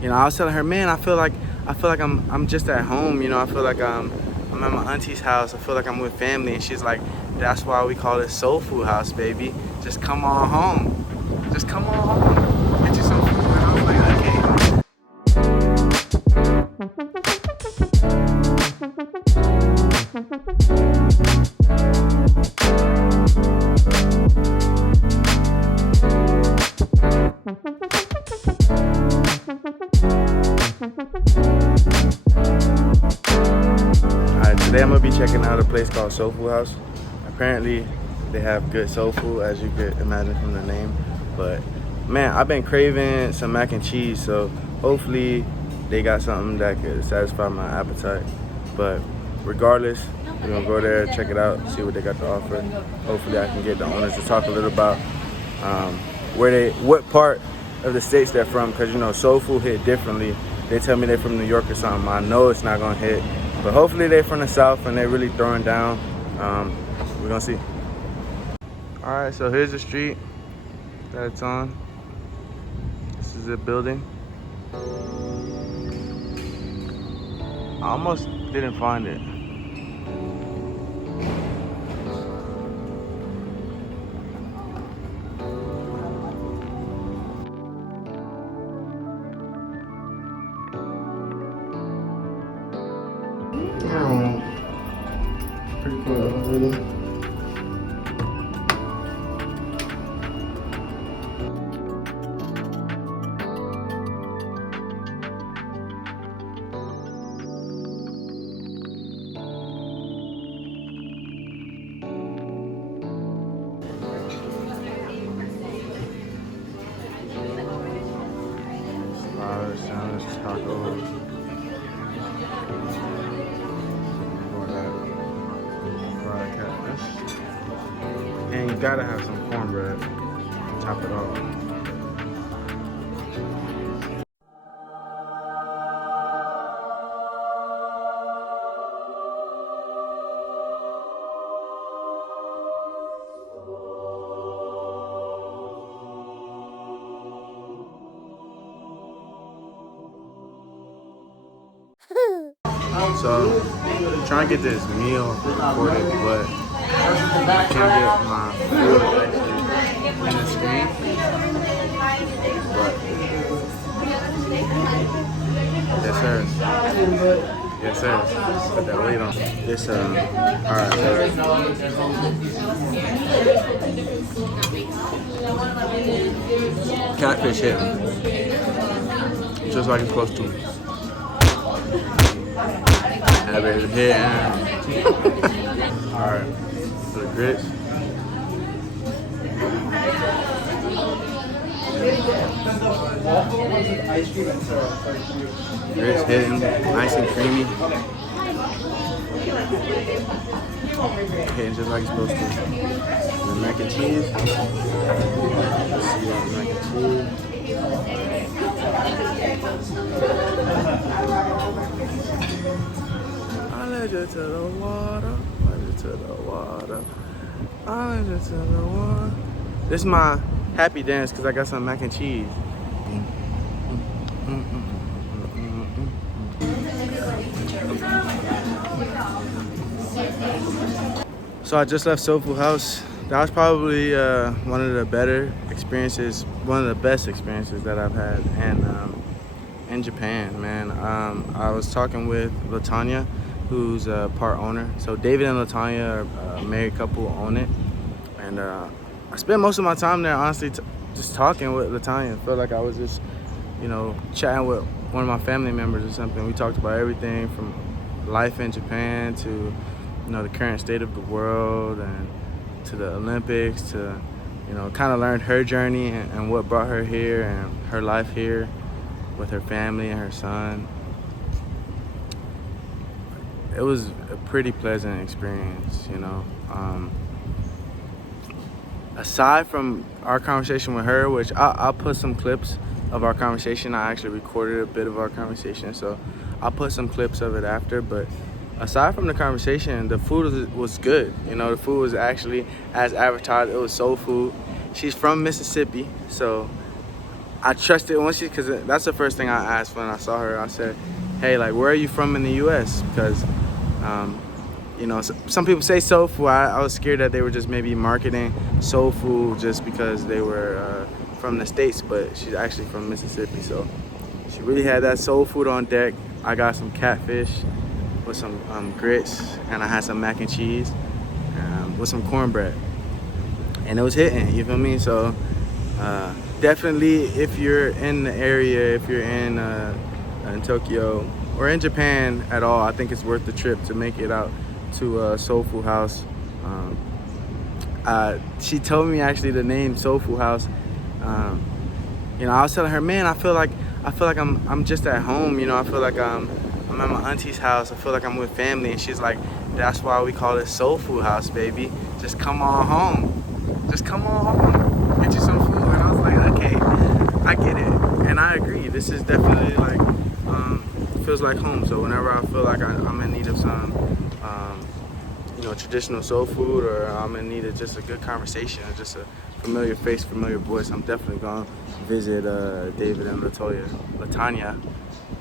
You know, I was telling her, man, I feel like I'm just at home. You know, I feel like I'm at my auntie's house. I feel like I'm with family. And she's like, that's why we call it Soul Food House, baby. Just come on home. Just come on home. Get you some food. And I was like, okay. Today I'm gonna be checking out a place called Soul Food House. Apparently they have good soul food, as you could imagine from the name. But man, I've been craving some mac and cheese, so hopefully they got something that could satisfy my appetite. But regardless, we're gonna go there, check it out, see what they got to offer. Hopefully I can get the owners to talk a little about what part of the states they're from, because you know soul food hit differently. They tell me they're from New York or something, I know it's not gonna hit. But hopefully they're from the South and they're really throwing down. We're gonna see. All right, so here's the street that it's on. This is a building. I almost didn't find it. Pretty cool, really. Flowers, sandwich, tacos. And you gotta have some cornbread. Top it off. So, trying to get this meal recorded, but I can't get my food actually in the screen. But yes, sir. Yes, sir. Put that weight on. This alright. Catfish hitting, just like it's supposed to. Have it hitting. Alright, for the grits. Grits hitting, nice and creamy. Hitting just like it's supposed to. The mac and cheese. Let's see the mac and cheese. I led you to the water. To the water, I just to the water. This is my happy dance because I got some mac and cheese. So I just left Soul Food House. That was probably one of the better experiences, one of the best experiences that I've had in Japan, man. I was talking with Latonya, who's a part owner. So David and Latonya are a married couple who own it. And I spent most of my time there, honestly, just talking with Latonya. I felt like I was just, you know, chatting with one of my family members or something. We talked about everything from life in Japan to, you know, the current state of the world and to the Olympics to, you know, kind of learned her journey and what brought her here and her life here with her family and her son. It was a pretty pleasant experience, you know. Aside from our conversation with her, which I'll put some clips of our conversation. I actually recorded a bit of our conversation, so I'll put some clips of it after. But aside from the conversation, the food was good. You know, the food was actually as advertised. It was soul food. She's from Mississippi, so I trusted once she, because that's the first thing I asked when I saw her. I said, hey, like, where are you from in the U.S.? Because, you know, some people say soul food. I was scared that they were just maybe marketing soul food just because they were from the States, but she's actually from Mississippi. So she really had that soul food on deck. I got some catfish with some grits, and I had some mac and cheese with some cornbread. And it was hitting, you feel me? So definitely, if you're in the area, if you're in Tokyo or in Japan at all, I think it's worth the trip to make it out to Soul Food House. She told me actually the name Soul Food House. You know, I was telling her, man, I feel like I'm just at home. You know, I feel like I'm at my auntie's house. I feel like I'm with family. And she's like, that's why we call it Soul Food House, baby. Just come on home. Just come on home. Get you some food. And I was like, okay, I get it. And I agree. This is definitely like, feels like home. So whenever I feel like I'm in need of some, you know, traditional soul food, or I'm in need of just a good conversation, or just a familiar face, familiar voice, I'm definitely going to visit David and Latonya.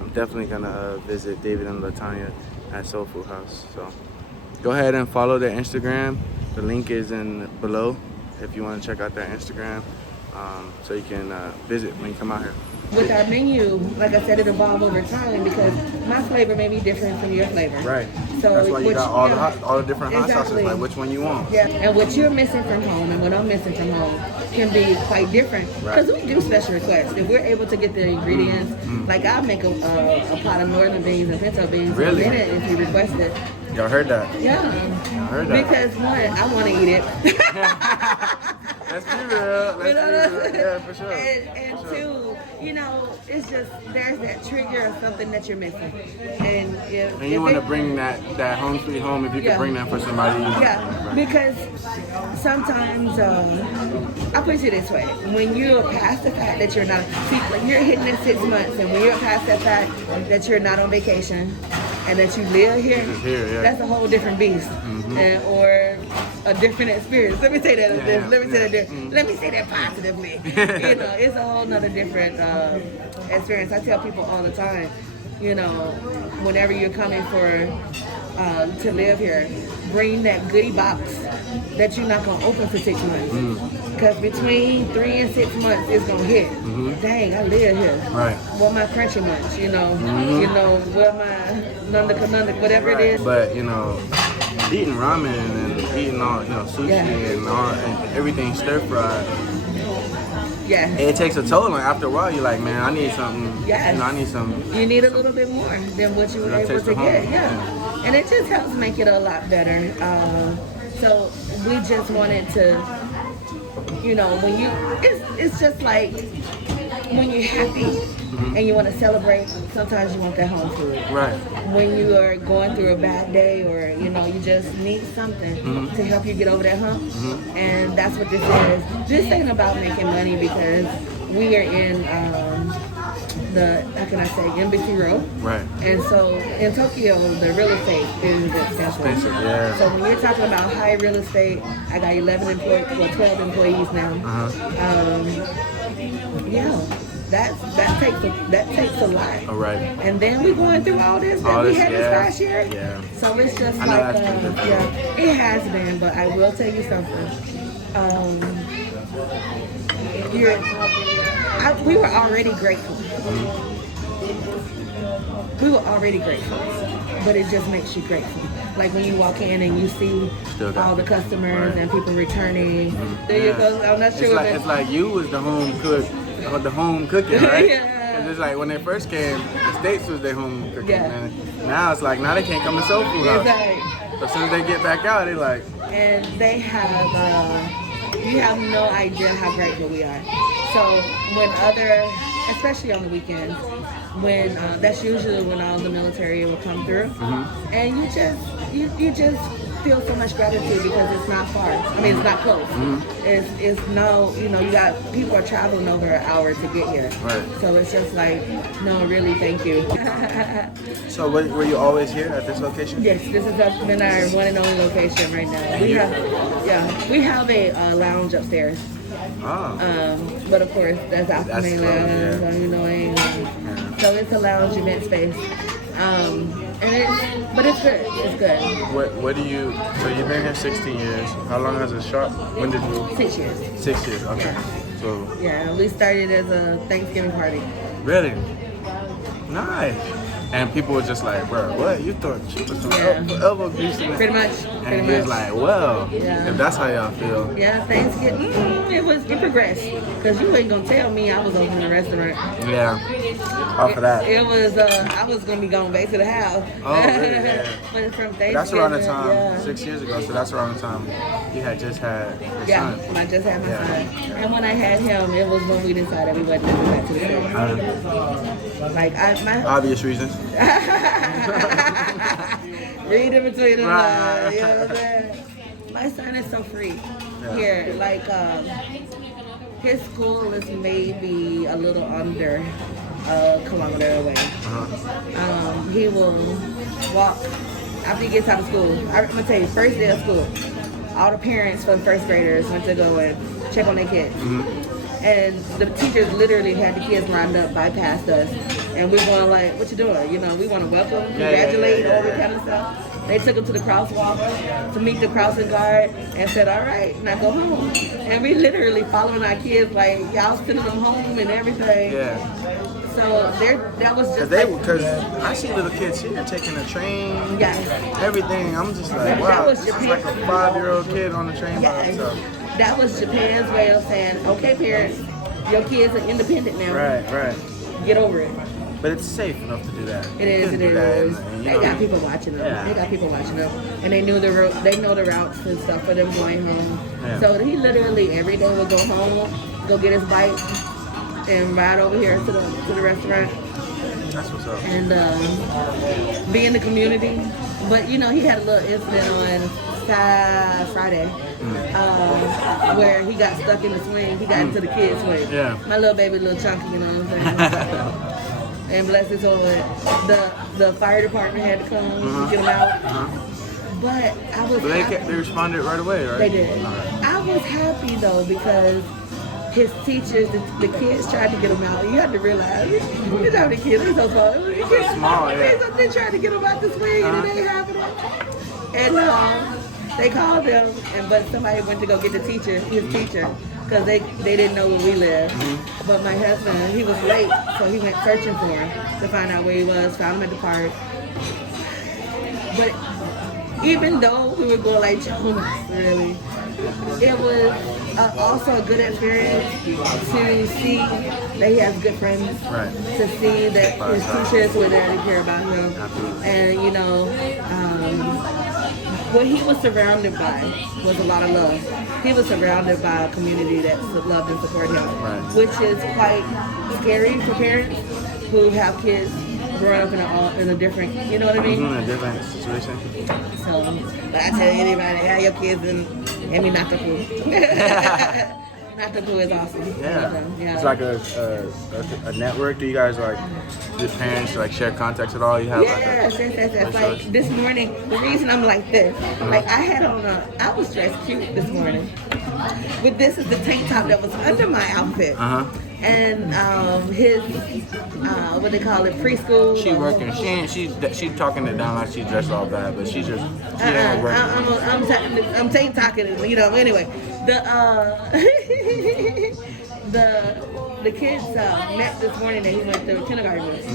I'm definitely going to visit David and Latonya at Soul Food House. So go ahead and follow their Instagram. The link is in below if you want to check out their Instagram, so you can visit when you come out here. With our menu, like I said, it evolved over time because my flavor may be different from your flavor. Right. So that's why you got all the different hot sauces, like which one you want. Yeah. And what you're missing from home and what I'm missing from home can be quite different. Because we do special requests. If we're able to get the ingredients, like I'll make a pot of northern beans and pinto beans in a minute if you request it. Y'all heard that? Yeah. Y'all heard that. Because one, I want to eat it. Let's be real. Let's be real. Yeah, for sure. And for sure. Two, you know, it's just there's that trigger of something that you're missing. And you want to bring that home sweet home, if you could bring that for somebody. Yeah, because sometimes I'll put it this way: when you're past the fact that you're not, see, like you're hitting it 6 months, and when you're past that fact that you're not on vacation and that you live here, that's a whole different beast, or a different experience. Let me say that. Let me say that positively. You know, it's a whole nother different experience. I tell people all the time, you know, whenever you're coming to live here, bring that goodie box that you're not gonna open for 6 months. Because between 3 and 6 months, it's gonna hit. Dang, I live here. Right. What my crunchy munch, you know, what my nunda, whatever it is. But you know, eating ramen and eating all, you know, sushi and everything stir fried. Yeah. It takes a toll on. After a while, you're like, man, I need something. Yes. You know, I need something. You need a little bit more than what you were able to get. Yeah. And it just helps make it a lot better. So we just wanted to, you know, when it's just like when you're happy and you want to celebrate, sometimes you want that home food. Right. When you are going through a bad day, or you know, you just need something to help you get over that hump, and that's what this is. This ain't about making money, because we are in the, how can I say, Embassy Road. Right. And so in Tokyo, the real estate is expensive. Yeah. So when you're talking about high real estate, I got 12 employees now. Yeah. That takes a lot. All right. And then we're going through all this that we had this last year. Yeah. So it's just like, it has been, but I will tell you something. We were already grateful. We were already grateful, but it just makes you grateful. Like when you walk in and you see all the customers and people returning. There you go. I'm not sure. It's like you was the home cook. The home cooking, right? Because it's like when they first came, the States was their home cooking. And now it's like, now they can't come to Soul Food House. Exactly. So as soon as they get back out, they like. And they have, you have no idea how grateful we are. So when especially on the weekends, when that's usually when all the military will come through, and you just feel so much gratitude because it's not far. I mean, it's not close. It's no, you know, you got people are traveling over an hour to get here. Right. So it's just like, no, really, thank you. So were you always here at this location? Yes, this has been our one and only location right now. We have a lounge upstairs. Oh. But of course, that's out the main lounge, you know. So it's a lounge event space. But it's good. It's good. What do you? So you've been here 16 years. How long has the shop? When did you? 6 years. 6 years. Okay. So. Yeah, we started as a Thanksgiving party. Really? Nice. And people were just like, bro, what? You thought she put some elbow grease in it? Pretty much. And he was like, well, if that's how y'all feel. Yeah, Thanksgiving, it progressed. Because you ain't going to tell me I was opening a restaurant. Yeah. Off of that. It was, I was going to be going back to the house. Oh, really? Yeah. But from Thanksgiving. That's around the time, 6 years ago, so that's around the time you had just had your son. When I just had my son. And when I had him, it was when we decided we wasn't going back to the city. Like, obvious reasons. Read in between the lines, you know what I'm saying? My son is so free here. Like, his school is maybe a little under a kilometer away. He will walk after he gets out of school. I'm gonna tell you, first day of school, all the parents for the first graders went to go and check on their kids. And the teachers literally had the kids lined up, bypassed us. And we're going like, what you doing? You know, we want to welcome, congratulate, all that kind of stuff. They took them to the crosswalk to meet the crossing guard and said, all right, now go home. And we literally following our kids, like, y'all sending them home and everything. Yeah. So that was just because I see little kids here taking the train, everything. I'm just like, wow, this is like a 5-year-old kid on the train by himself. That was Japan's way of saying, okay, parents, your kids are independent now. Right. Get over it. But it's safe enough to do that. It is. They got people watching them. Yeah. They got people watching them, and they know the routes and stuff for them going home. Yeah. So he literally every day would go home, go get his bike, and ride over here to the restaurant. That's what's up. And be in the community. But you know, he had a little incident on Friday where he got stuck in the swing. He got into the kids' swing. Yeah. My little baby, little chunky, you know what I'm saying? And bless his soul, the fire department had to come get him out. But I was they responded right away, right? They did. I was happy though because his teachers, the kids tried to get him out. You have to realize, you know the kids, they're so small. They're small, They tried to get him out the swing and it ain't happening. And they called him, but somebody went to go get his teacher. Because they didn't know where we lived. But my husband, he was late, so he went searching for him to find out where he was, found him at the park. But even though we were going like Jonas, really, it was also a good experience to see that he has good friends, to see that his teachers were there to care about him. And, you know, what he was surrounded by was a lot of love. He was surrounded by a community that loved and supported him, which is quite scary for parents who have kids growing up in a different, you know what I mean? In a different situation. So, but I tell anybody, have your kids in Minatapu. Minatapu is awesome. Yeah. It's like a network. Do you guys like, do parents like share contacts at all? You have yes. Like this morning, the reason I'm like this, like I had on I was dressed cute this morning. But this is the tank top that was under my outfit. And his what they call it, preschool. She working. She's talking it down like she dressed all bad, but she working. I'm tank talking it, you know. Anyway, the kids met this morning that he went to kindergarten with,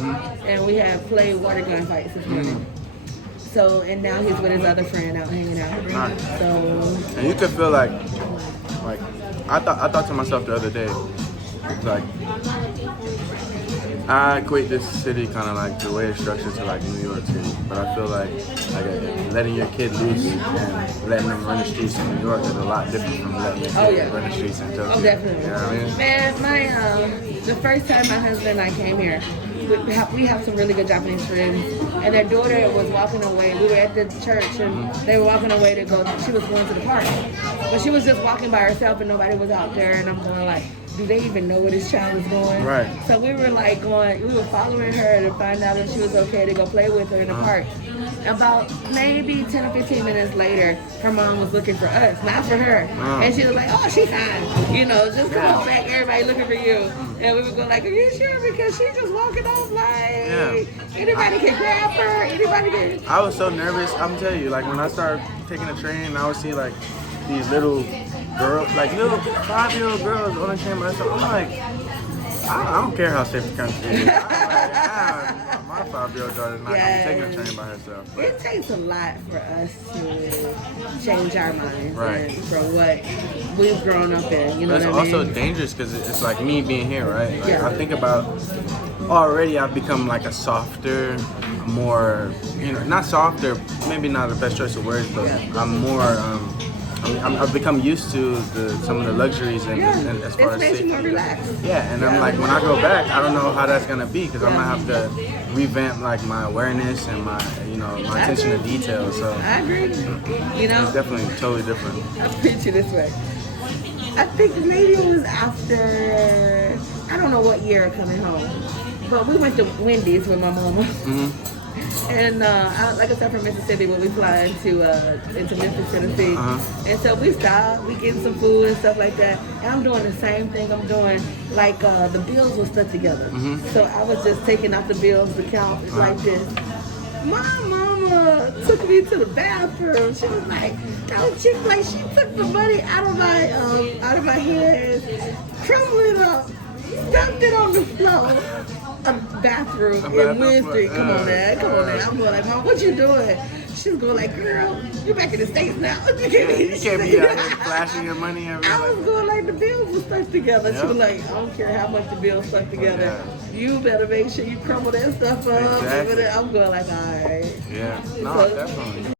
and we have played water gun fights this morning. So, and now he's with his other friend out hanging out. Nice. So, and you could feel like I thought to myself the other day, like I equate this city kind of like the way it's structured to like New York City, but I feel like letting your kid loose and letting them run the streets in New York is a lot different from letting your kid run the streets in Tokyo. Oh, definitely. You know what I mean? Man, the first time my husband and I came here, we have some really good Japanese friends, and their daughter was walking away. We were at the church, and they were walking away to go. She was going to the park, but she was just walking by herself, and nobody was out there. And I'm going like, do they even know where this child is going? Right. So we were like we were following her to find out if she was okay to go play with her in the park. About maybe 10 or 15 minutes later, her mom was looking for us, not for her. And she was like, oh, she's fine. You know, just come on back, everybody looking for you. And we would go like, are you sure? Because she's just walking off like, anybody can grab her, anybody can. I was so nervous. I'm telling you, like when I started taking the train, I would see like these little girls, like little 5-year-old girls on the train by themselves. I'm like, I don't care how safe the country is. My 5-year-old daughter's not going to be taking a train by herself. But it takes a lot for us to change our minds right. from what we've grown up in. You know but what I it's mean? also dangerous because it's like me being here, right? Like Yeah. I think about already I've become like a softer, more, you know, not softer, maybe not the best choice of words, but I'm more, I've become used to some of the luxuries and as far as makes safety. you more relaxed. Yeah, and I'm like, when I go back, I don't know how that's gonna be because I'm gonna have to revamp like my awareness and my, you know, my attention to detail. So I agree. You know, it's definitely totally different. I'll put you this way. I think maybe it was after, I don't know what year coming home, but we went to Wendy's with my mama. Mm-hmm. And like I said, from Mississippi, when we fly into Memphis, Tennessee, and so we stop, we get some food and stuff like that. And I'm doing the same thing. I'm doing like the bills were stuck together, so I was just taking out the bills to count like this. My mama took me to the bathroom. She was like, "Don't you?" Like she took the money out of my hands, crumbled it up, dumped it on the floor. A bathroom in Wednesday. Come on, man. I'm going like, Mom, what you doing? She's going like, girl, you back in the States now. You can't be out here flashing your money every I was going like, the bills were stuck together. She was like, I don't care how much the bills stuck together. You better make sure you crumble that stuff up. Exactly. I'm going like, all right. Yeah, no, definitely.